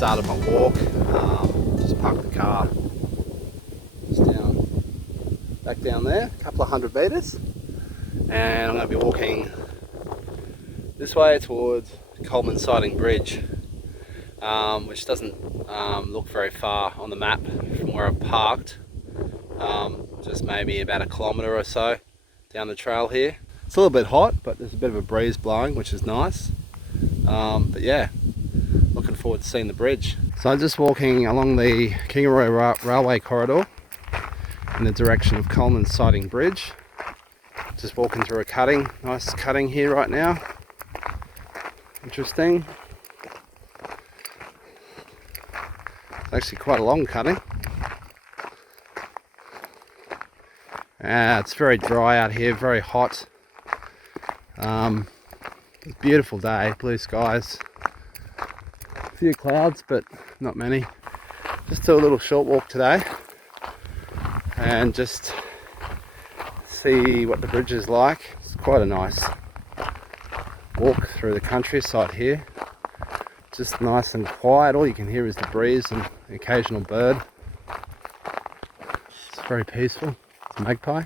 started my walk. Just parked the car just back down there, a couple of 100 metres, and I'm going to be walking this way towards Coleman Siding Bridge, which doesn't look very far on the map from where I've parked. Just maybe about 1 kilometre or so down the trail here. It's a little bit hot, but there's a bit of a breeze blowing, which is nice. But yeah, looking forward to seeing the bridge. So I'm just walking along the Kingaroy railway corridor in the direction of Coleman Siding Bridge. Just walking through a cutting, nice cutting here right now. Interesting. It's actually quite a long cutting. It's very dry out here, very hot. Beautiful day, blue skies. A few clouds, but not many. Just do a little short walk today and just see what the bridge is like. It's quite a nice walk through the countryside here. Just nice and quiet. All you can hear is the breeze and the occasional bird. It's very peaceful. It's a magpie.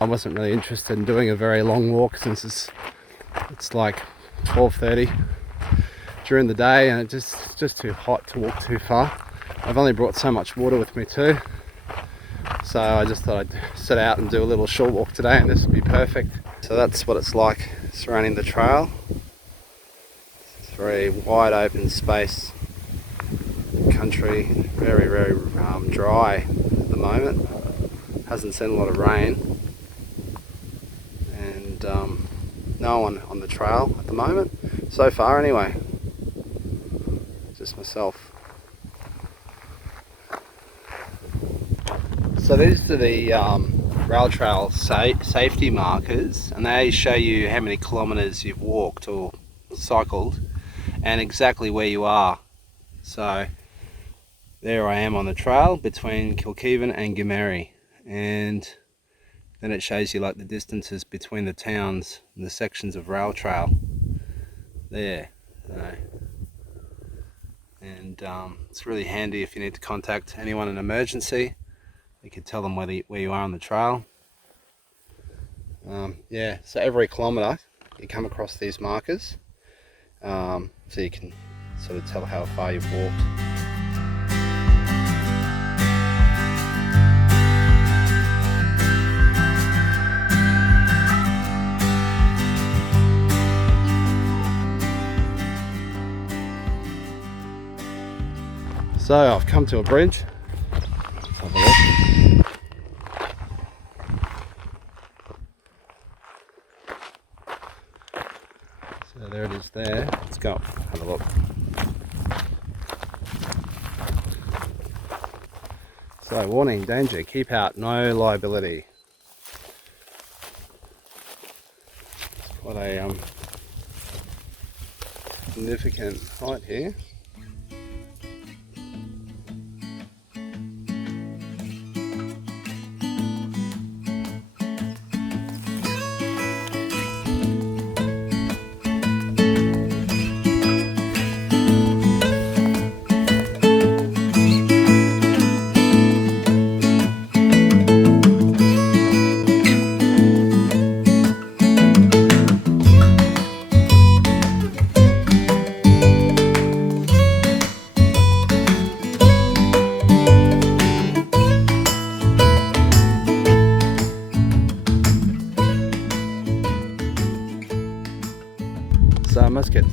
I wasn't really interested in doing a very long walk since it's like 12:30 during the day, and it's just too hot to walk too far. I've only brought so much water with me too, so I just thought I'd set out and do a little short walk today, and this would be perfect. So that's what it's like surrounding the trail. It's a very wide open space, country, very dry at the moment. Hasn't seen a lot of rain, and no one on the trail at the moment, so far anyway, just myself. So these are the rail trail safety markers, and they show you how many kilometres you've walked or cycled and exactly where you are. So there I am on the trail between Kilkivan and Kingaroy, and then it shows you like the distances between the towns and the sections of rail trail there. And it's really handy if you need to contact anyone in an emergency. You can tell them where you are on the trail. Yeah, so every kilometre you come across these markers, so you can sort of tell how far you've walked. So I've come to a bridge. Let's have a look. So there it is there. Let's go have a look. So warning, danger, keep out, no liability. It's quite a significant height here. So I must get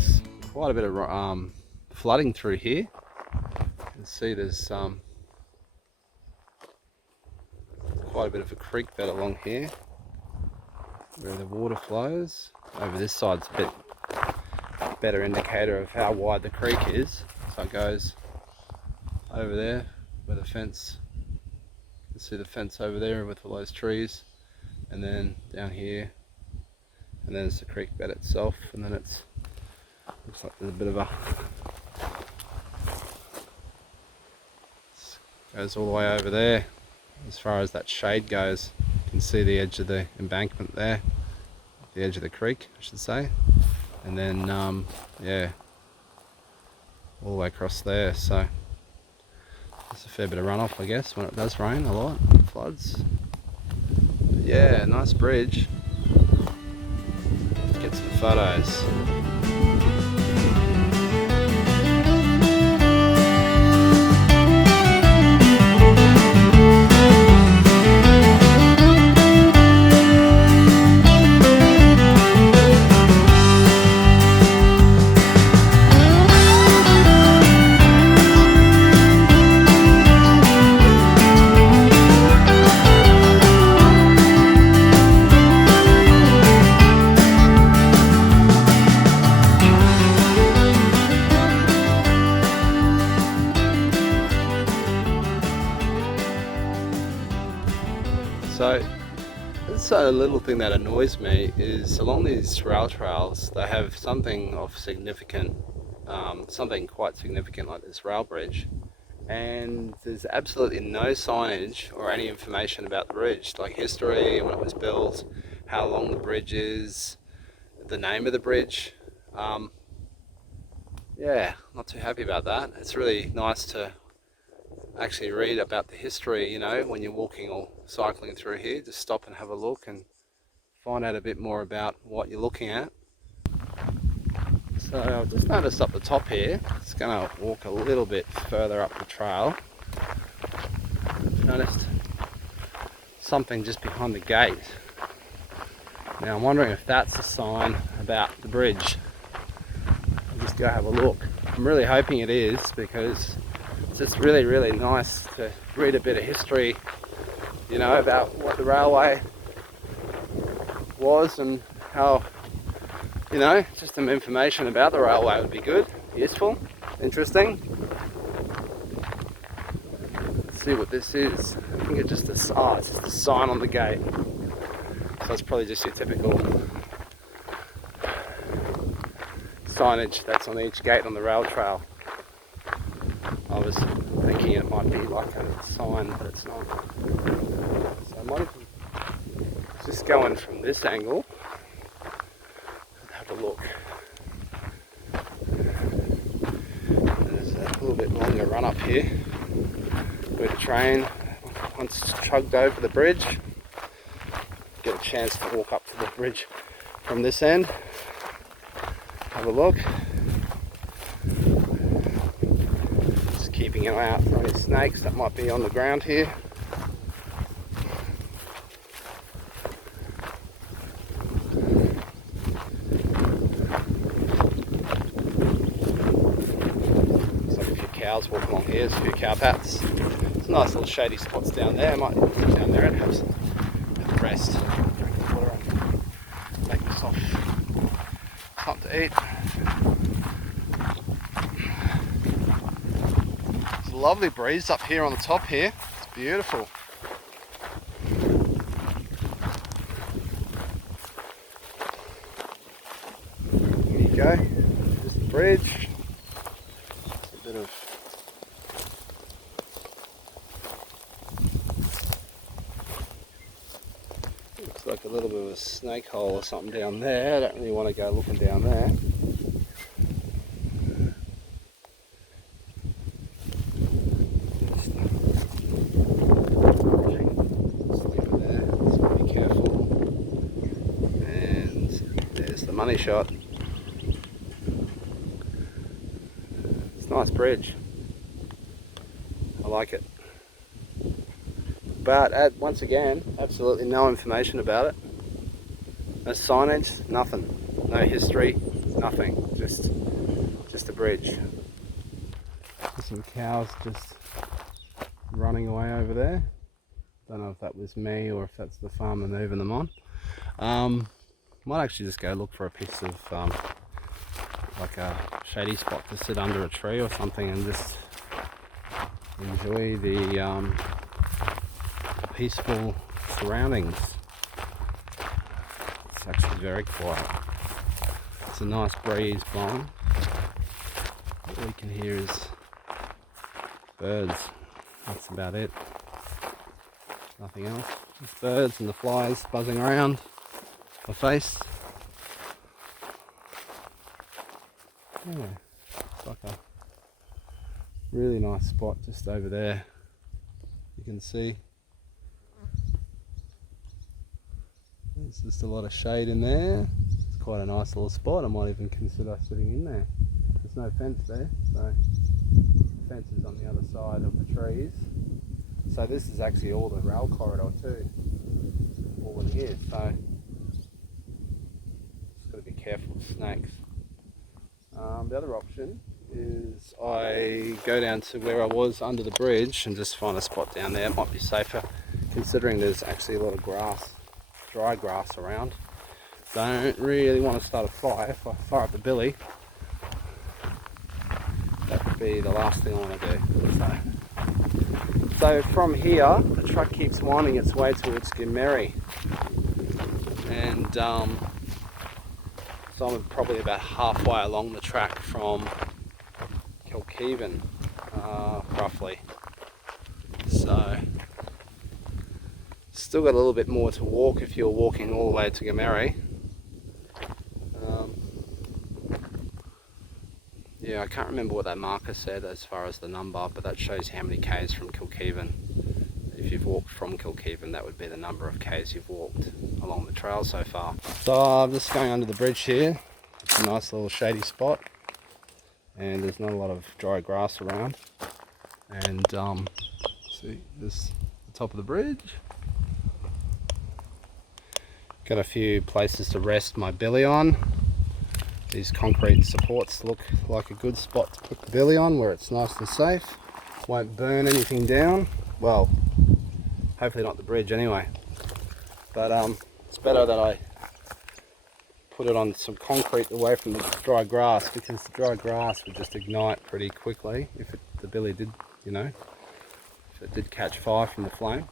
quite a bit of flooding through here. You can see there's quite a bit of a creek bed along here where the water flows. Over this side's a bit better indicator of how wide the creek is. So it goes over there where the fence, you can see the fence over there with all those trees, and then down here, and then it's the creek bed itself, and then it's looks like there's a bit of a goes all the way over there as far as that shade goes. You can see the edge of the embankment there, the edge of the creek I should say, and then yeah, all the way across there, so there's a fair bit of runoff, I guess, when it does rain a lot, floods. But yeah, nice bridge. Let's get some photos. So that's a little thing that annoys me, is along these rail trails they have something of significant, something quite significant like this rail bridge, and there's absolutely no signage or any information about the bridge, like history, when it was built, how long the bridge is, the name of the bridge. Yeah, not too happy about that. It's really nice to actually read about the history, you know, when you're walking or cycling through here. Just stop and have a look and find out a bit more about what you're looking at. So I've just noticed up the top here, it's going to walk a little bit further up the trail. I've noticed something just behind the gate. Now I'm wondering if that's a sign about the bridge. I'll just go have a look. I'm really hoping it is, because it's just really, really nice to read a bit of history, you know, about what the railway was and how, you know, just some information about the railway would be good, useful, interesting. Let's see what this is. I think it's just it's just a sign on the gate. So it's probably just your typical signage that's on each gate on the rail trail. I was thinking it might be like a sign, but it's not. So I might just go in from this angle and have a look. There's a little bit longer run up here where the train, once it's chugged over the bridge, get a chance to walk up to the bridge from this end, have a look. Keeping an eye out for any snakes that might be on the ground here. Looks like a few cows walking along here, there's a few cow pats. There's nice little shady spots down there. I might sit down there and have a rest, drink the water and make myself something to eat. Lovely breeze up here on the top here. It's beautiful. There you go. There's the bridge. Just a bit of looks like a little bit of a snake hole or something down there. I don't really want to go looking down there. Money shot. It's a nice bridge. I like it. But once again, absolutely no information about it. No signage, nothing. No history, nothing. Just a bridge. Some cows just running away over there. Don't know if that was me or if that's the farmer moving them on. Might actually just go look for a piece of like a shady spot to sit under a tree or something and just enjoy the peaceful surroundings. It's actually very quiet. It's a nice breeze blowing. All we can hear is birds. That's about it. Nothing else. Just birds and the flies buzzing around my face. Yeah, it's like a Really nice spot just over there. You can see there's just a lot of shade in there. It's quite a nice little spot. I might even consider sitting in there. There's no fence there, so the fence is on the other side of the trees. So this is actually all the rail corridor too, all in here. So just got to be careful of snakes. The other option is I go down to where I was under the bridge and just find a spot down there. It might be safer considering there's actually a lot of grass, dry grass around. Don't really want to start a fire. If I fire up the billy, that would be the last thing I want to do. So from here, the track keeps winding its way towards Kingaroy, and so I'm probably about halfway along the track from Kilkivan, roughly. So still got a little bit more to walk if you're walking all the way to Kingaroy. Yeah, I can't remember what that marker said as far as the number, but that shows how many k's from Kilkivan. If you've walked from Kilkivan, that would be the number of k's you've walked along the trail so far. So I'm just going under the bridge here. It's a nice little shady spot, and there's not a lot of dry grass around. And see, this is the top of the bridge. Got a few places to rest my billy on. These concrete supports look like a good spot to put the billy on, where it's nice and safe. Won't burn anything down. Well, hopefully not the bridge anyway. But it's better that I put it on some concrete away from the dry grass, because the dry grass would just ignite pretty quickly if the billy did, you know, if it did catch fire from the flame.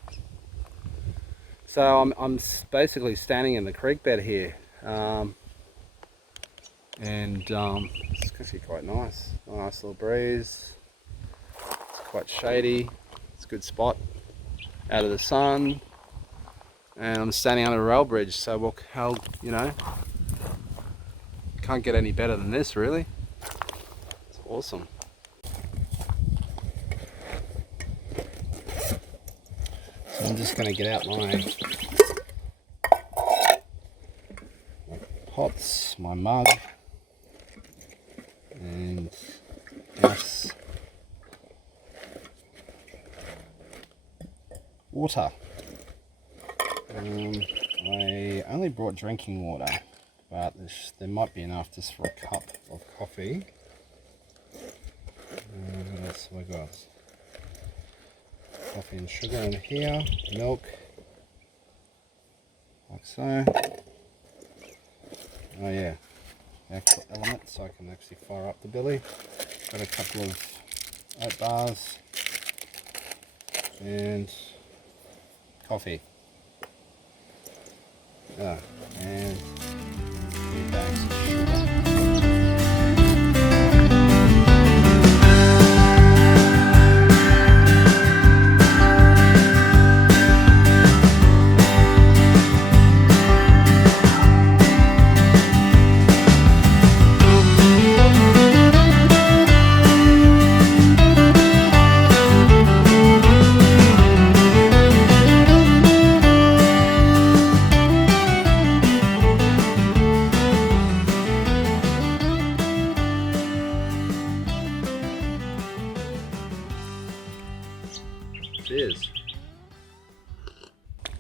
So I'm basically standing in the creek bed here. And it's actually quite nice. Nice little breeze. It's quite shady. It's a good spot out of the sun. And I'm standing under a rail bridge, so look how, you know, can't get any better than this, really. It's awesome. So I'm just going to get out my pots, my mug, and this water. I only brought drinking water, but there might be enough just for a cup of coffee. What else have I got? Coffee and sugar in here, milk, like so. Oh yeah, actual element, so I can actually fire up the billy. Got a couple of oat bars and coffee. And a few bags of sugar.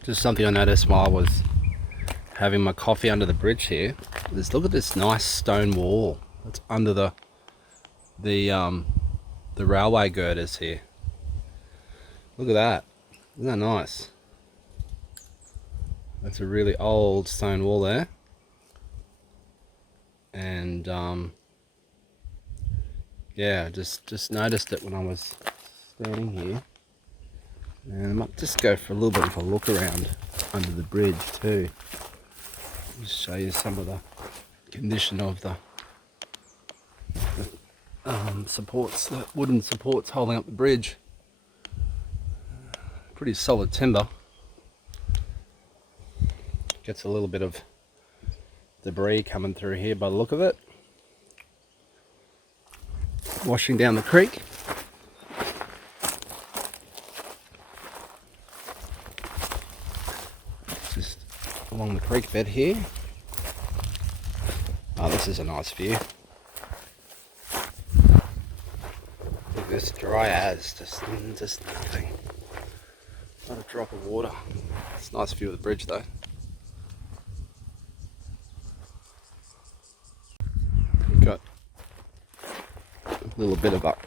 Just something I noticed while I was having my coffee under the bridge here is, look at this nice stone wall that's under the railway girders here. Look at that. Isn't that nice? That's a really old stone wall there. And yeah, just noticed it when I was standing here. And I might just go for a little bit of a look around under the bridge too. Just show you some of the condition of the supports, the wooden supports holding up the bridge. Pretty solid timber. Gets a little bit of debris coming through here by the look of it. Washing down the creek. along the creek bed here. Oh, this is a nice view. Look, this dry as, just nothing. Not a drop of water. It's a nice view of the bridge though. We've got a little bit of a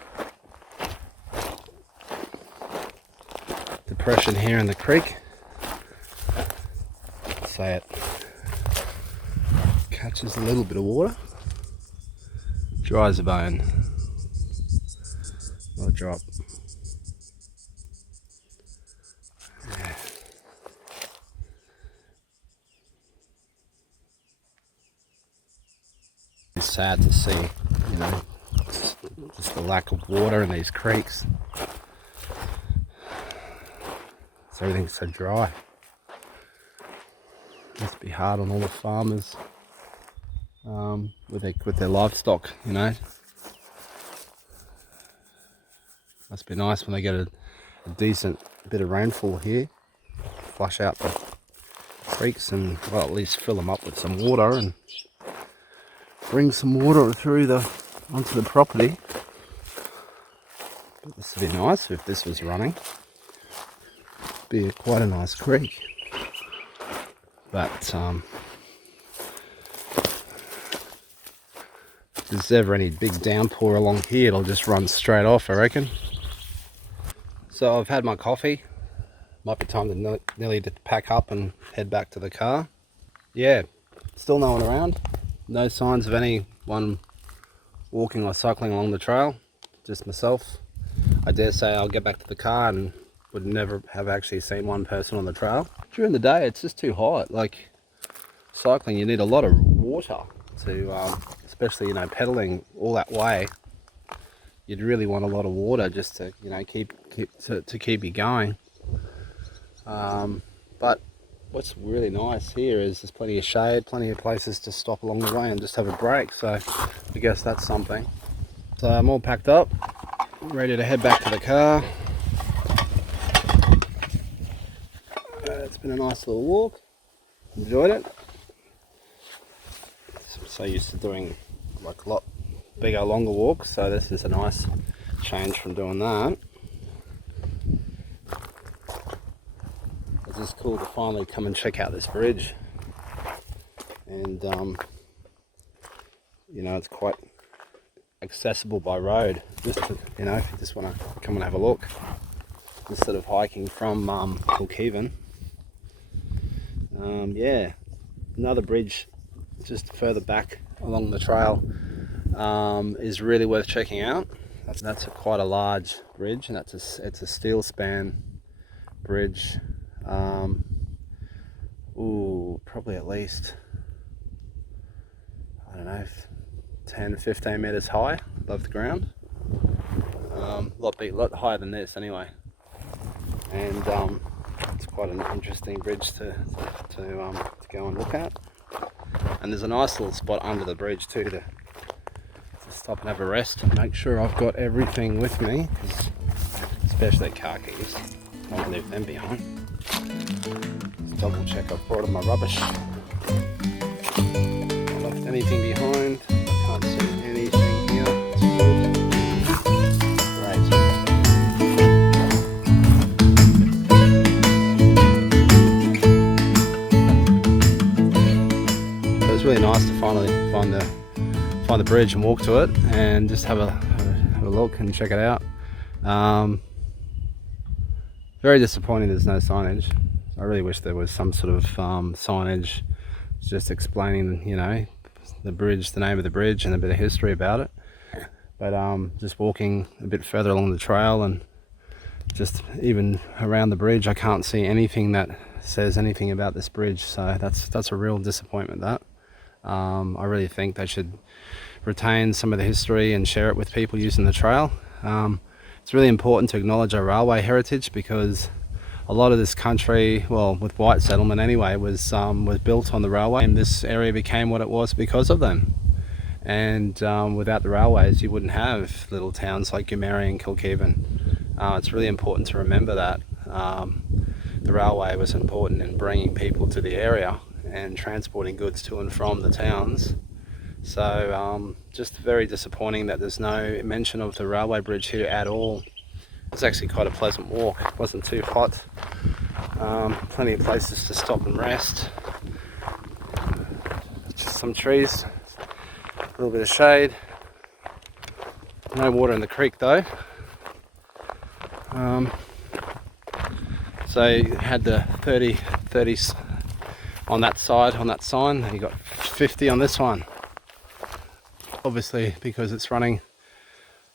depression here in the creek. So it catches a little bit of water, dries a bone, not a drop. Yeah. It's sad to see, you know, just the lack of water in these creeks. So everything's so dry. Must be hard on all the farmers with their livestock, you know. Must be nice when they get a decent bit of rainfall here, flush out the creeks and, well, at least fill them up with some water and bring some water through onto the property. But this would be nice if this was running. Be quite a nice creek. But if there's ever any big downpour along here, it'll just run straight off, I reckon. So I've had my coffee. Might be time to nearly to pack up and head back to the car. Yeah, still no one around. No signs of anyone walking or cycling along the trail. Just myself. I dare say I'll get back to the car and would never have actually seen one person on the trail. During the day it's just too hot. Like cycling, you need a lot of water to, especially, you know, pedaling all that way. You'd really want a lot of water just to, you know, keep you going. But what's really nice here is there's plenty of shade, plenty of places to stop along the way and just have a break. So I guess that's something. So I'm all packed up, ready to head back to the car. It's been a nice little walk, enjoyed it. I'm so used to doing like a lot bigger, longer walks, so this is a nice change from doing that. It's just cool to finally come and check out this bridge, and you know, it's quite accessible by road, just to, you know, if you just want to come and have a look instead of hiking from Kilkivan. Yeah, another bridge just further back along the trail is really worth checking out. That's quite a large bridge, and it's a steel span bridge. Probably at least, I don't know, 10-15 meters high above the ground. A lot higher than this anyway. And it's quite an interesting bridge to go and look at. And there's a nice little spot under the bridge too to stop and have a rest and make sure I've got everything with me, because especially car keys, I won't leave them behind. Let's double check I've brought all my rubbish. Not left anything behind. I can't see anything here. It's good. Great. It was really nice to finally find the bridge and walk to it and just have a look and check it out. Very disappointing there's no signage. I really wish there was some sort of signage just explaining, you know, the bridge, the name of the bridge and a bit of history about it. But just walking a bit further along the trail and just even around the bridge, I can't see anything that says anything about this bridge. So that's a real disappointment. That I really think they should retain some of the history and share it with people using the trail. It's really important to acknowledge our railway heritage, because a lot of this country, well, with white settlement anyway, was built on the railway, and this area became what it was because of them. And without the railways, you wouldn't have little towns like Kingaroy and Kilkivan. It's really important to remember that the railway was important in bringing people to the area, and transporting goods to and from the towns. So just very disappointing that there's no mention of the railway bridge here at all. It's actually quite a pleasant walk. It wasn't too hot. Plenty of places to stop and rest. Just some trees, a little bit of shade. No water in the creek though. So you had the 30s on that side, on that sign, and you got 50 on this one. Obviously because it's running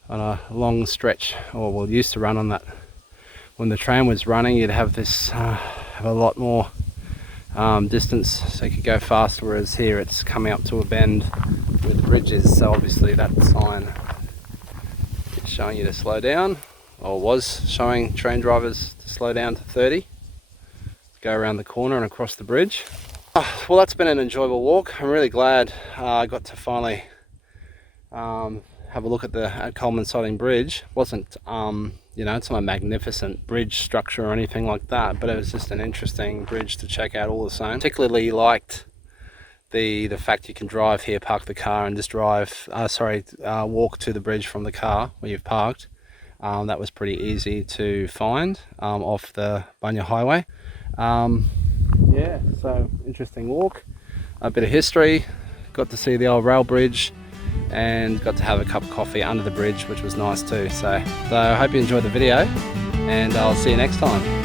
on a long stretch, or well, used to run on that. When the tram was running, you'd have this have a lot more distance, so you could go faster, whereas here it's coming up to a bend where the bridge is, so obviously that sign is showing you to slow down, or was showing train drivers to slow down to 30, go around the corner and across the bridge. Well, that's been an enjoyable walk. I'm really glad I got to finally have a look at Coleman Siding Bridge. Wasn't you know, it's not a magnificent bridge structure or anything like that, but it was just an interesting bridge to check out all the same. Particularly liked the fact you can drive here, park the car, and just walk to the bridge from the car where you've parked. That was pretty easy to find off the Bunya Highway. Yeah, so interesting walk, a bit of history, got to see the old rail bridge, and got to have a cup of coffee under the bridge, which was nice too. So I hope you enjoyed the video, and I'll see you next time.